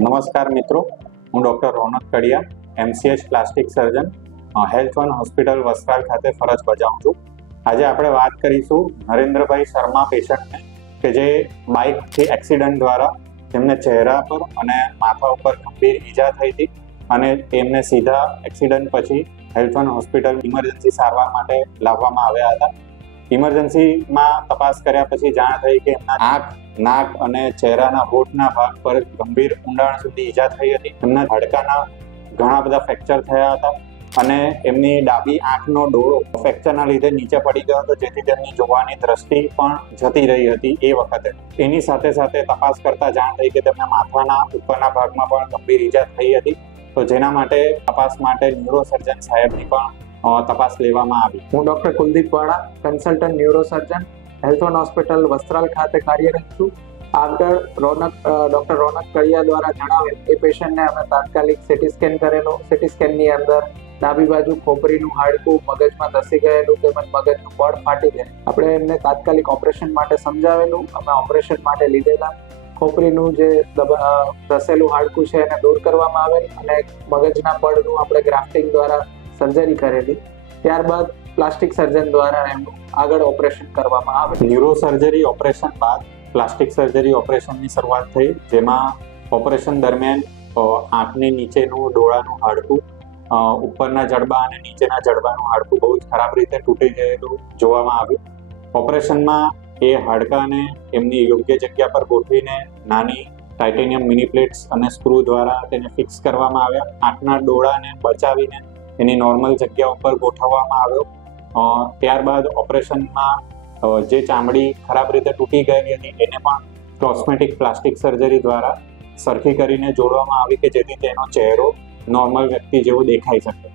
નમસ્કાર મિત્રો, હું ડૉક્ટર રોનક કડિયા, MCH પ્લાસ્ટિક સર્જન, હેલ્થ વન હોસ્પિટલ વસ્ત્રાલ ખાતે ફરજ બજાવું છું. આજે આપણે વાત કરીશું નરેન્દ્રભાઈ શર્મા પેશન્ટને કે જે બાઇકથી એક્સિડન્ટ દ્વારા જેમને ચહેરા પર અને માથા ઉપર ગંભીર ઈજા થઈ હતી અને એમને સીધા એક્સિડન્ટ પછી હેલ્થ વન હોસ્પિટલ ઇમરજન્સી સારવાર માટે લાવવામાં આવ્યા હતા. ઇમરજન્સીમાં તપાસ કર્યા પછી જાણ થઈ કે એમના આંખ, નાક અને ચહેરાના હોઠના ભાગ પર ગંભીર ઊંડાણ સુધી ઈજા થઈ હતી. એમના હાડકાના ઘણા બધા ફ્રેક્ચર થયા હતા અને એમની ડાબી આંખનો ડોળો ફ્રેક્ચરના લીધે નીચે પડી ગયો હતો, જેથી તેમની જોવાની દ્રષ્ટિ પણ જતી રહી હતી એ વખતે. એની સાથે સાથે તપાસ કરતા જાણ થઈ કે તેમના માથાના ઉપરના ભાગમાં પણ ગંભીર ઈજા થઈ હતી. તો જેના માટે તપાસ માટે ન્યુરોસર્જન સાહેબની પણ તપાસ લેવામાં આવી. હું ડૉક્ટર કુલદીપ વાળા, consultant neurosurgeon, health one hospital Vastral ખાતે કાર્યરત છું. આગળ ડૉક્ટર રોનક કડિયા દ્વારા જણાવેલ એ પેશન્ટને અમે તાત્કાલિક સીટી સ્કેન કરેલો. સીટી સ્કેનની અંદર ડાબી બાજુ ખોપરીનું હાડકું મગજમાં ધસી ગયેલું તેમજ મગજનું પડ ફાટી ગયેલું. આપણે એમને તાત્કાલિક ઓપરેશન માટે સમજાવેલું. અમે ઓપરેશન માટે લીધેલા. ખોપરીનું જે ધસેલું હાડકું છે એને દૂર કરવામાં આવેલ અને મગજના પડનું આપણે ગ્રાફ્ટિંગ દ્વારા સર્જરી કરેલી. ત્યારબાદ પ્લાસ્ટિક સર્જન દ્વારા એમનું આગળ ઓપરેશન કરવામાં આવે. ન્યુરો સર્જરી ઓપરેશન બાદ પ્લાસ્ટિક સર્જરી ઓપરેશનની શરૂઆત થઈ, જેમાં ઓપરેશન દરમિયાન આંખની નીચેનું ડોળાનું હાડકું, ઉપરના જડબા અને નીચેના જડબાનું હાડકું બહુ જ ખરાબ રીતે તૂટી ગયેલું જોવામાં આવ્યું. ઓપરેશનમાં એ હાડકાને એમની યોગ્ય જગ્યા પર ગોઠવીને નાની ટાઇટેનિયમ મિની પ્લેટ્સ અને સ્ક્રૂ દ્વારા તેને ફિક્સ કરવામાં આવ્યા. આંખના ડોળાને બચાવીને એની નોર્મલ જગ્યા ઉપર ગોઠવવામાં આવ્યો. ત્યારબાદ ઓપરેશનમાં જે ચામડી ખરાબ રીતે તૂટી ગયેલી હતી એને પણ કોસ્મેટિક પ્લાસ્ટિક સર્જરી દ્વારા સરખી કરીને જોડવામાં આવી કે જેથી તેનો ચહેરો નોર્મલ વ્યક્તિ જેવો દેખાઈ શકે.